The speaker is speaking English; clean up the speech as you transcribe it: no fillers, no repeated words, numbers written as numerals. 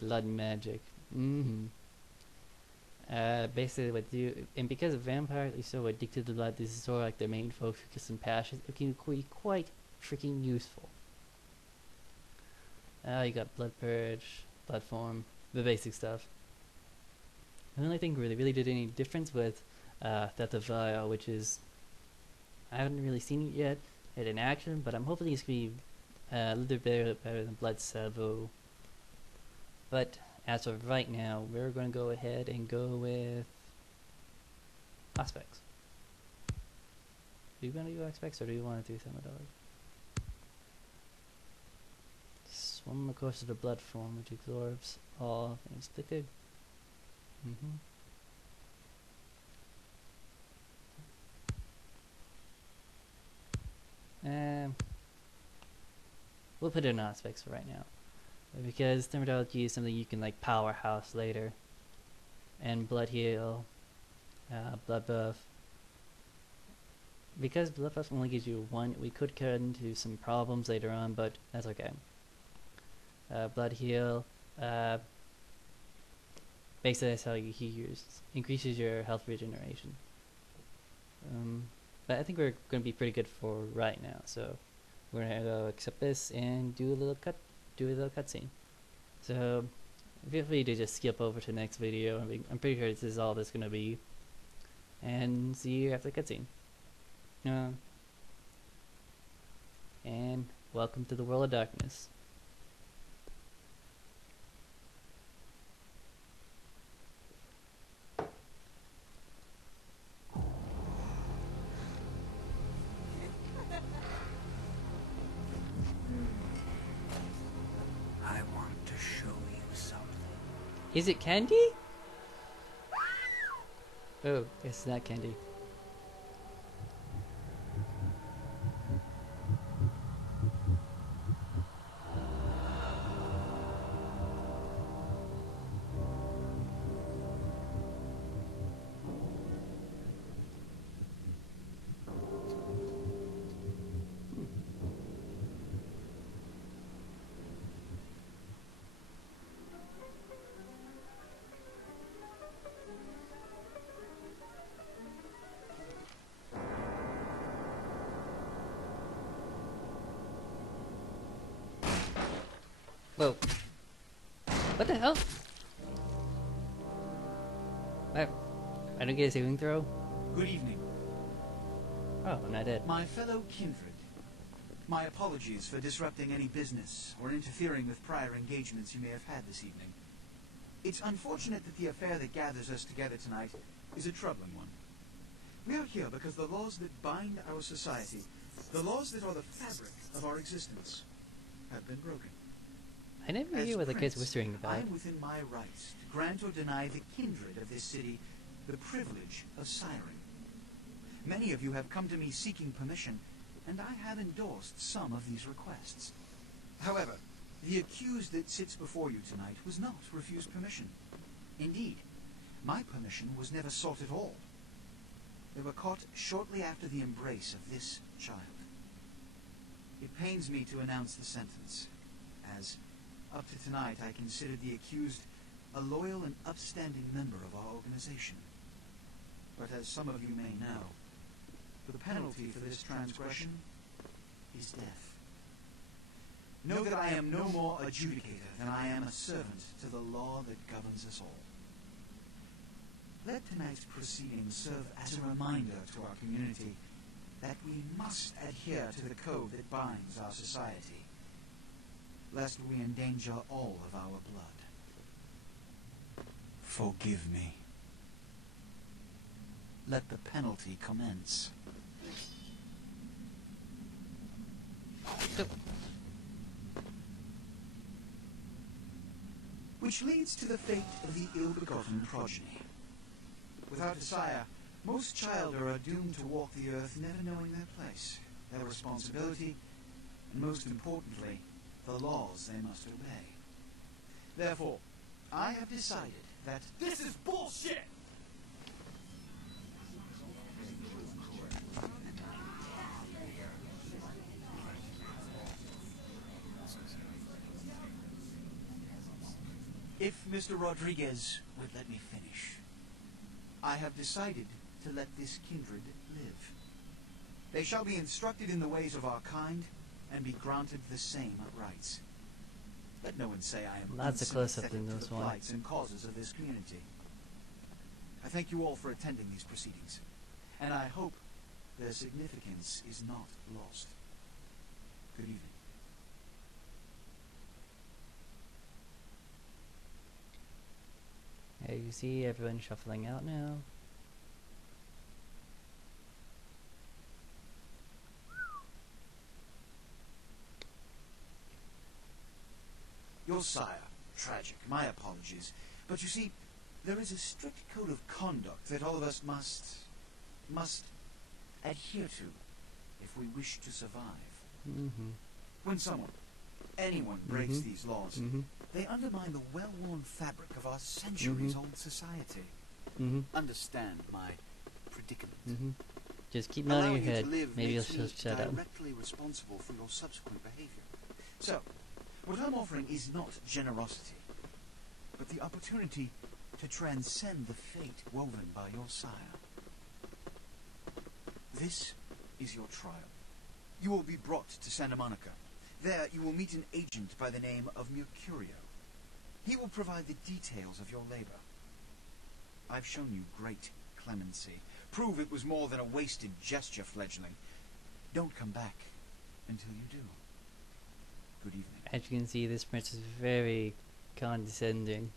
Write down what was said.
Blood magic. Basically what do, and because vampires are so addicted to blood, this is sort of like their main focus and passion. It can be quite freaking useful. You got blood purge, blood form, the basic stuff. The only thing really did any difference with Theft of Vial, which is, I haven't really seen it yet in action, but I'm hoping it's gonna be a little bit better than Blood Savo. But as of right now, we're going to go ahead and go with aspects. Do you want to do aspects or do you want to do Thermodog? Swim across to the blood form, which absorbs all things liquid. We'll put it in aspects for right now, because thermodology is something you can like powerhouse later. And blood heal, blood buff. Because blood buff only gives you one, we could cut into some problems later on, but that's okay. Blood heal, basically that's how you heals, increases your health regeneration. But I think we're going to be pretty good for right now, so we're going to go accept this and do a little cutscene. So feel free to just skip over to the next video. I'm pretty sure this is all this going to be, and see you after the cutscene. And welcome to the world of darkness. I want to show you something. Is it candy? Oh, it's not candy. Whoa. What the hell? I don't get a saving throw? Good evening. Oh, I'm not dead. My fellow kindred. My apologies for disrupting any business or interfering with prior engagements you may have had this evening. It's unfortunate that the affair that gathers us together tonight is a troubling one. We are here because the laws that bind our society, the laws that are the fabric of our existence, have been broken. I never knew what the kid's whispering about. I am within my rights to grant or deny the kindred of this city the privilege of siring. Many of you have come to me seeking permission, and I have endorsed some of these requests. However, the accused that sits before you tonight was not refused permission. Indeed, my permission was never sought at all. They were caught shortly after the embrace of this child. It pains me to announce the sentence, as up to tonight I considered the accused a loyal and upstanding member of our organization. But as some of you may know, the penalty for this transgression is death. Know that I am no more adjudicator than I am a servant to the law that governs us all. Let tonight's proceedings serve as a reminder to our community that we must adhere to the code that binds our society, lest we endanger all of our blood. Forgive me. Let the penalty commence. Which leads to the fate of the ill-begotten progeny. Without a sire, most children are doomed to walk the earth never knowing their place, their responsibility, and most importantly, the laws they must obey. Therefore, I have decided that this is bullshit! If Mr. Rodriguez would let me finish, I have decided to let this kindred live. They shall be instructed in the ways of our kind, and be granted the same rights. Let no one say I am That's a close-up in unsympathetic to this the one. plights and causes of this community. I thank you all for attending these proceedings, and I hope their significance is not lost. Good evening. Hey, you see everyone shuffling out now. Your sire, tragic, my apologies. But you see, there is a strict code of conduct that all of us must adhere to if we wish to survive. Mm-hmm. When anyone breaks Mhm. these laws, Mm-hmm. they undermine the well-worn fabric of our centuries-old society. Mm-hmm. Understand my predicament. Mm-hmm. Just keep nodding Allowing your you head. to live Maybe you'll makes me just shut up. directly responsible for your subsequent behavior. So, what I'm offering is not generosity, but the opportunity to transcend the fate woven by your sire. This is your trial. You will be brought to Santa Monica. There you will meet an agent by the name of Mercurio. He will provide the details of your labor. I've shown you great clemency. Prove it was more than a wasted gesture, fledgling. Don't come back until you do. Good evening. As you can see, this prince is very condescending.